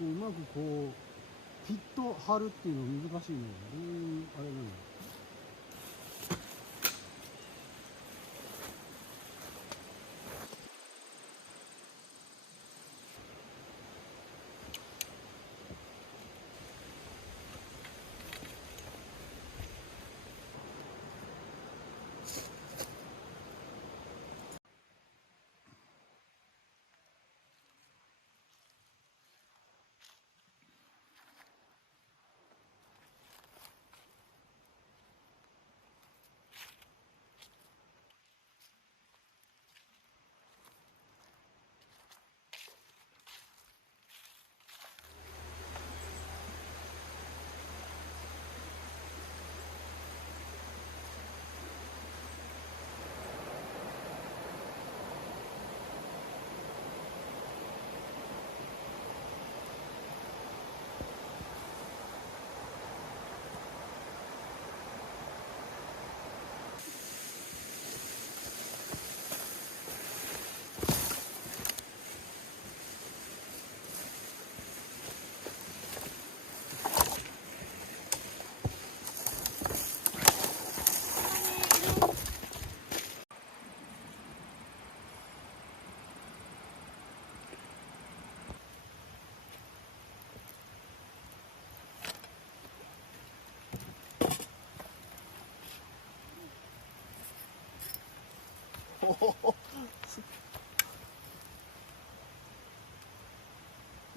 うまくこうピッと張るっていうの難しいね。あれなの。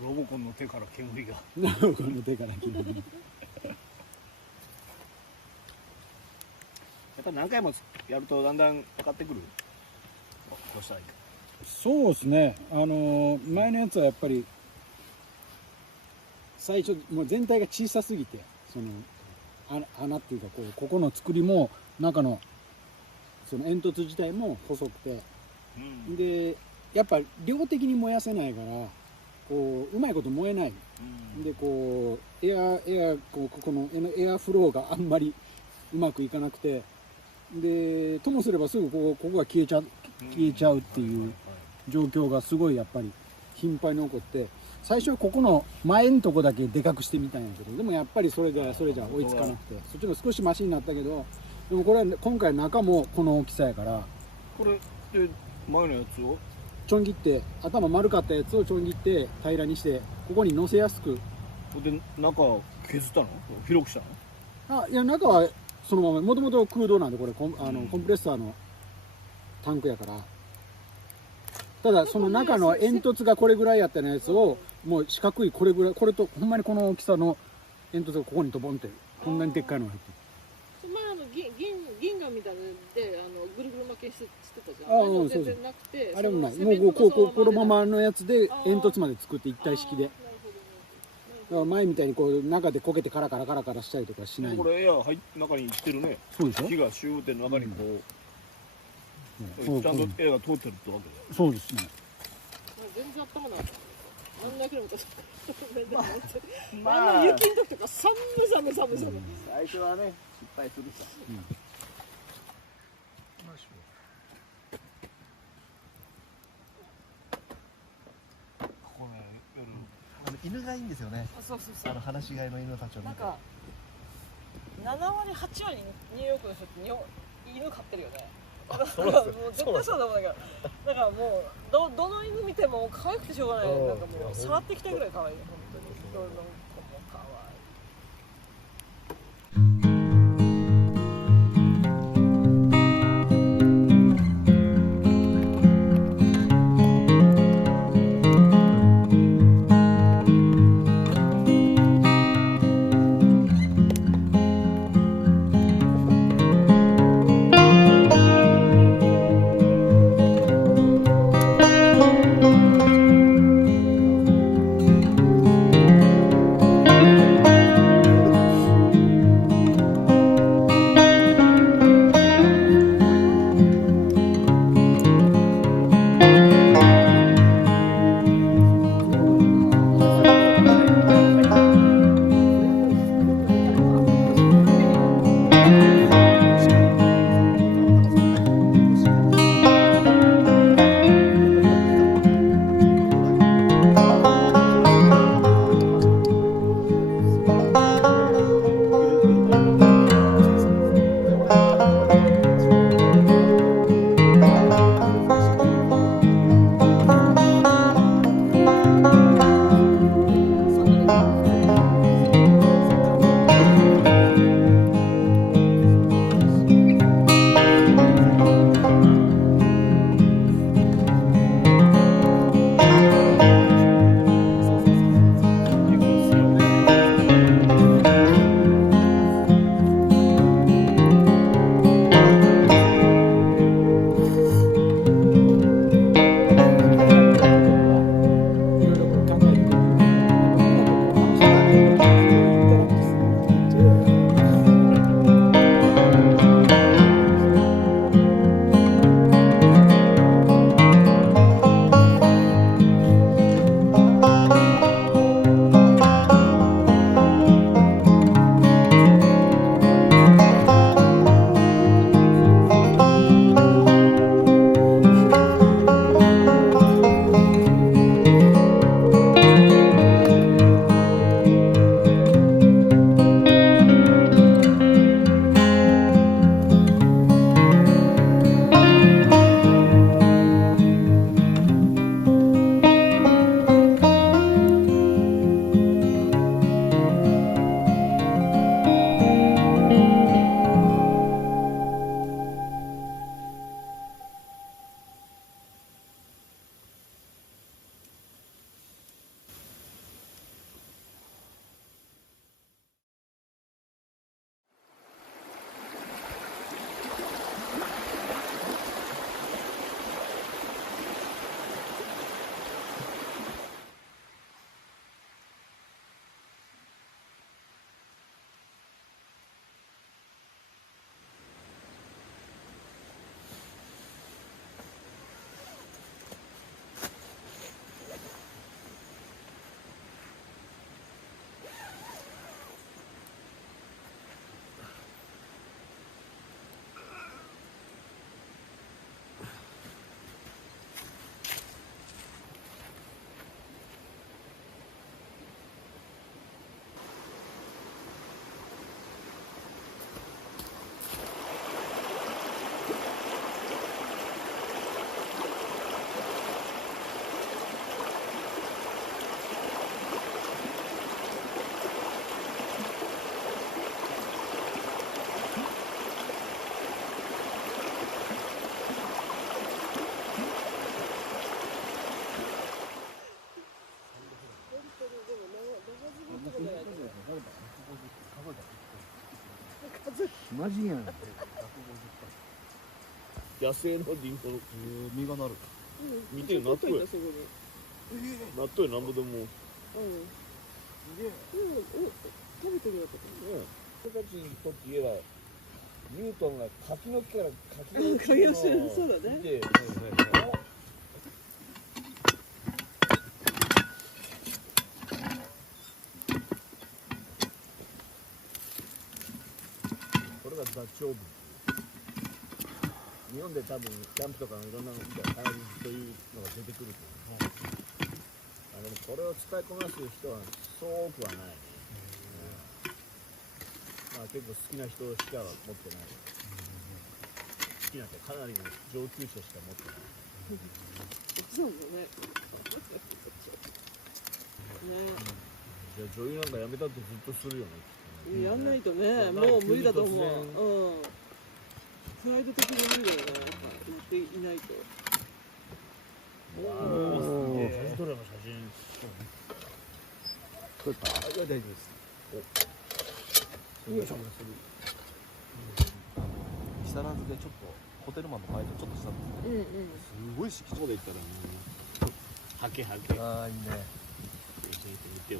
ロボコンの手から煙が。ロボコンの手から煙が。やっぱ何回もやるとだんだん分かってくる。こうしたらいいか。そうですね。前のやつはやっぱり最初もう全体が小さすぎて、その穴っていうかここの作りも中のその煙突自体も細くて、でやっぱ量的に燃やせないからこううまいこと燃えない、でこうここのエアフローがあんまりうまくいかなくて、でともすればすぐここが消えちゃうっていう状況がすごいやっぱり頻繁に起こって、最初はここの前のとこだけでかくしてみたんやけど、でもやっぱりそれじゃ追いつかなくて、そっちも少しマシになったけど、でもこれは今回中もこの大きさやから、これで前のやつをちょん切って、頭丸かったやつをちょん切って平らにして、ここに乗せやすく。で中削ったの？広くしたの？いや中はそのまま、もともと空洞なんで、これコンプレッサーのタンクやから。ただその中の煙突がこれぐらいやったやつをもう四角いこれぐらい、これとほんまにこの大きさの煙突がここにドボンってこんなにでっかいのが入ってる。銀河みたいなのでぐるぐる巻きにしてたじゃん。全然なくて、あれもない。もうこのままのやつで煙突まで作って一体式で。前みたいにこう中でこけてカラカラしたりとかしない。これエア中に行ってるね。そうでしょ。火がシューって中にこう、ちゃんとエアが通ってるってわけだ。そうですね。全然頭なんだ。あんなくらいまあ雪の時とか寒。最初はね失敗するさ。犬がいいんですよね。そう放し飼いの犬たちを見て。なんか7割8割ニューヨークの人って犬飼ってるよね。そうなんですよ。もう絶対そうだもん。だからもうどの犬見ても可愛くてしょうがない。なんかもう触ってきたいぐらい可愛い本当に。どの子も可愛い。暇人やん。野生のリンゴの実がなる。見てよ、納豆や。そこに。納豆やなんぼでも。うん。食べてるやつ。僕たちにとって言えば、ニュートンが柿の木から柿の木柿の木そうだね見て、これがダチョウブ。日本で多分キャンプとかいろんなの見たら必ずそういうのが出てくると思う。でもこれを使いこなす人はそう多くはないね。まあ結構好きな人しか持ってない。好きなってかなりの上級者しか持ってない。そうだね。ね。じゃあ女優なんかやめたってずっとするよね。やんないとね、もう無理だと思う。うん。プライド的に無理だよね。やっぱやっていないと。写真撮れば写真。撮った。大丈夫です。よいしょ。木更津でちょっとホテルマンのバイトちょっとしたんですね。すごい敷地。そうで言ったらはけはけ。ああいいね。一緒に見てよ。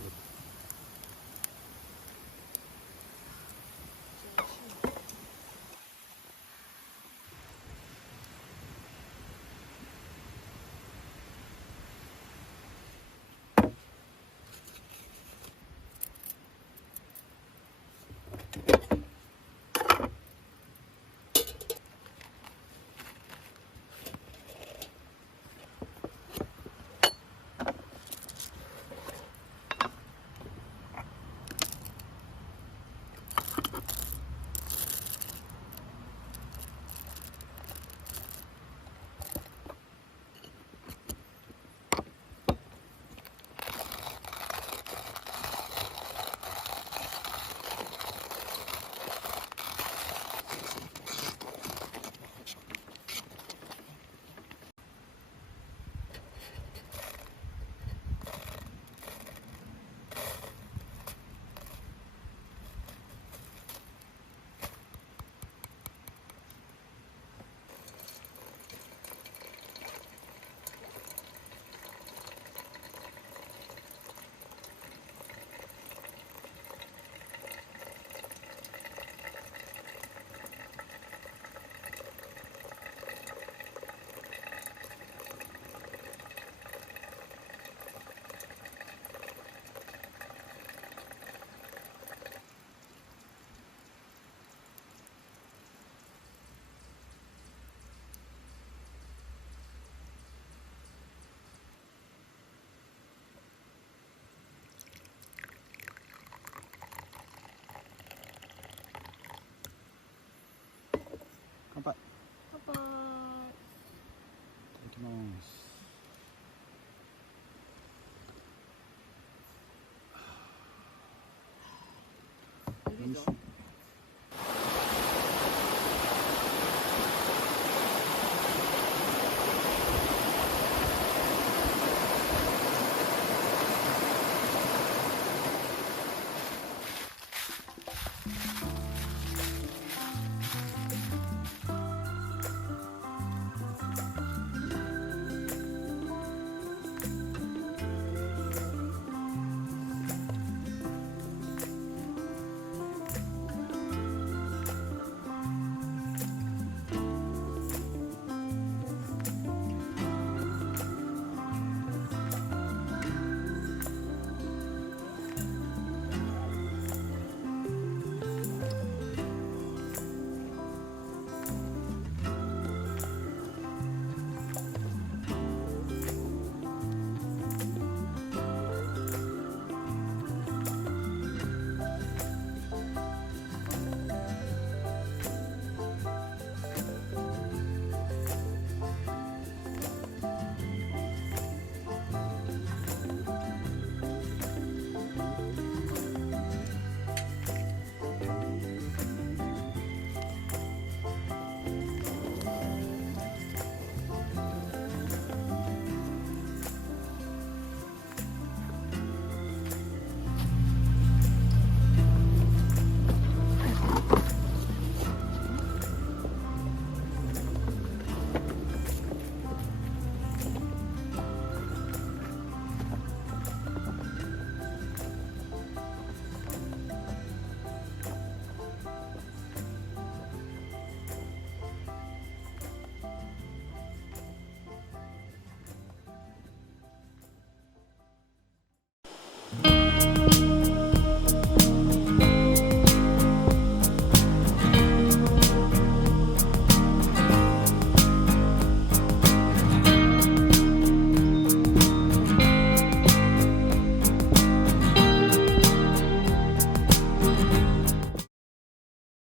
乾杯。乾杯。いただきます。